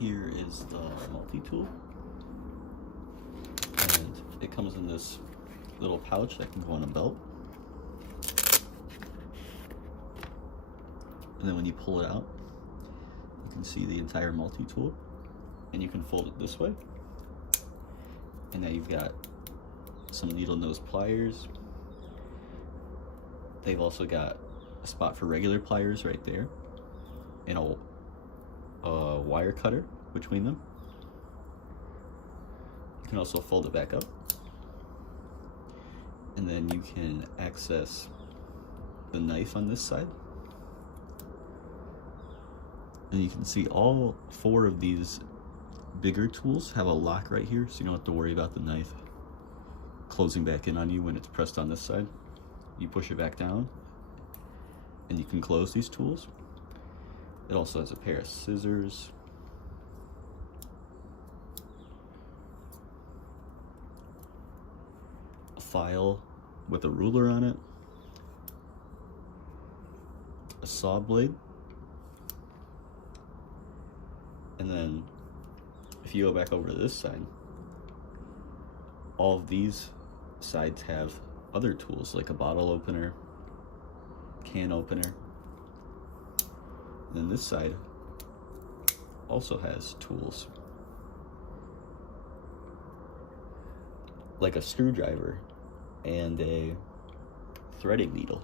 Here is the multi-tool, and it comes in this little pouch that can go on a belt. And then when you pull it out, you can see the entire multi-tool, and you can fold it this way. And now you've got some needle nose pliers. They've also got a spot for regular pliers right there, and a wire cutter between them. You can also fold it back up, and then you can access the knife on this side. And you can see all 4 of these bigger tools have a lock right here, so you don't have to worry about the knife closing back in on you when it's pressed on this side. You push it back down, and you can close these tools. It also has a pair of scissors, a file with a ruler on it, a saw blade, and then if you go back over to this side, all of these sides have other tools like a bottle opener, can opener. And then this side also has tools like a screwdriver and a threading needle.